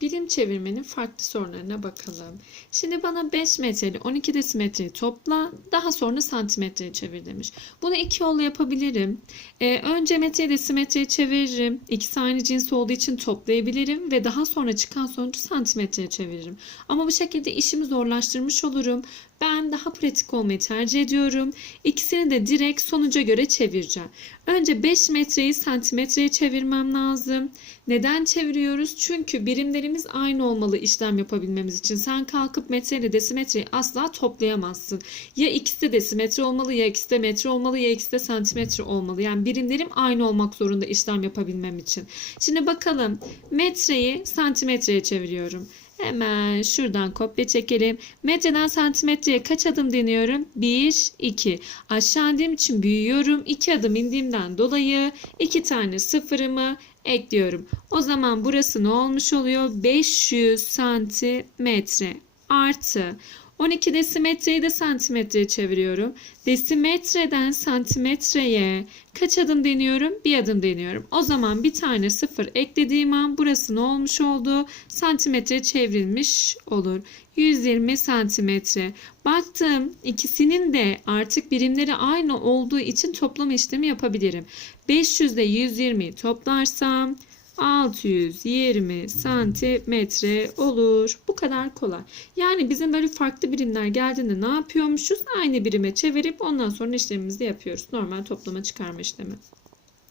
Birim çevirmenin farklı sorunlarına bakalım. Şimdi bana 5 metreli 12 desimetreyi topla, daha sonra santimetreye çevir demiş. Bunu iki yolla yapabilirim. Ee, önce metreye desimetreye çeviririm. İkisi aynı cins olduğu için toplayabilirim ve daha sonra çıkan sonucu santimetreye çeviririm. Ama bu şekilde işimi zorlaştırmış olurum. Ben daha pratik olmayı tercih ediyorum. İkisini de direkt sonuca göre çevireceğim. Önce 5 metreyi santimetreye çevirmem lazım. Neden çeviriyoruz? Çünkü birimlerimiz aynı olmalı işlem yapabilmemiz için. Sen kalkıp metre ile desimetreyi asla toplayamazsın. Ya ikisi de desimetre olmalı ya ikisi de metre olmalı ya ikisi de santimetre olmalı. Yani birimlerim aynı olmak zorunda işlem yapabilmem için. Şimdi bakalım metreyi santimetreye çeviriyorum. Hemen şuradan kopya çekelim. Metreden santimetreye kaç adım deniyorum? 1, 2. Aşağı indiğim için büyüyorum. 2 adım indiğimden dolayı 2 tane sıfırımı ekliyorum. O zaman burası ne olmuş oluyor? 500 santimetre artı 12 desimetreyi de santimetreye çeviriyorum. Desimetreden santimetreye kaç adım deniyorum? Bir adım deniyorum. O zaman bir tane sıfır eklediğim an burası ne olmuş oldu? Santimetre çevrilmiş olur. 120 santimetre. Baktım ikisinin de artık birimleri aynı olduğu için toplama işlemi yapabilirim. 500 ile 120'yi toplarsam 620 santimetre olur. Bu kadar kolay. Yani bizim böyle farklı birimler geldiğinde ne yapıyormuşuz? Aynı birime çevirip ondan sonra işlemimizi yapıyoruz. Normal toplama çıkarma işlemi.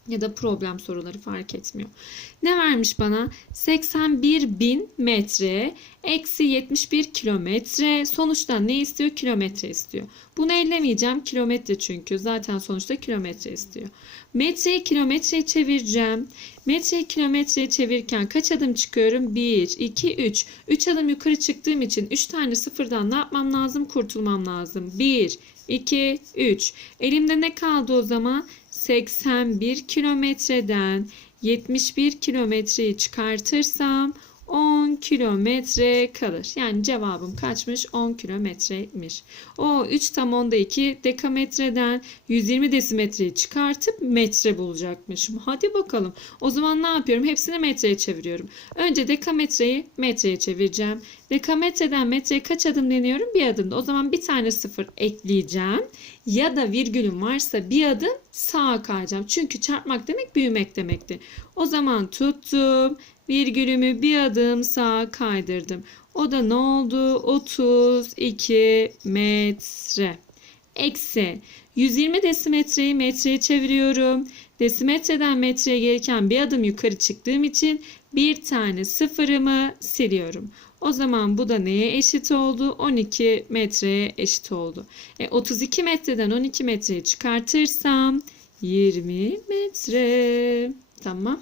Ya da problem soruları fark etmiyor. Ne vermiş bana? 81 bin metre eksi 71 kilometre. Sonuçta ne istiyor? Kilometre istiyor. Bunu ellemeyeceğim. Kilometre çünkü. Zaten sonuçta kilometre istiyor. Metreyi kilometreye çevireceğim. Metreyi kilometreye çevirirken kaç adım çıkıyorum? 1, 2, 3. 3 adım yukarı çıktığım için 3 tane sıfırdan ne yapmam lazım? Kurtulmam lazım. 1, 2, 3. Elimde ne kaldı o zaman? 81 kilometreden 71 kilometreyi çıkartırsam 10 kilometre kalır. Yani cevabım kaçmış? 10 kilometreymiş. O 3 tam onda 2 dekametreden 120 desimetreyi çıkartıp metre bulacakmışım. Hadi bakalım. O zaman ne yapıyorum? Hepsini metreye çeviriyorum. Önce dekametreyi metreye çevireceğim. Dekametreden metreye kaç adım deniyorum? Bir adımda. O zaman bir tane sıfır ekleyeceğim. Ya da virgülüm varsa bir adım sağa kayacağım. Çünkü çarpmak demek büyümek demekti. O zaman tuttum. Virgülümü bir adım sağa kaydırdım. O da ne oldu? 32 metre. Eksi 120 desimetreyi metreye çeviriyorum. Desimetreden metreye gelirken bir adım yukarı çıktığım için bir tane sıfırımı siliyorum. O zaman bu da neye eşit oldu? 12 metreye eşit oldu. E, 32 metreden 12 metreyi çıkartırsam 20 metre. Tamam.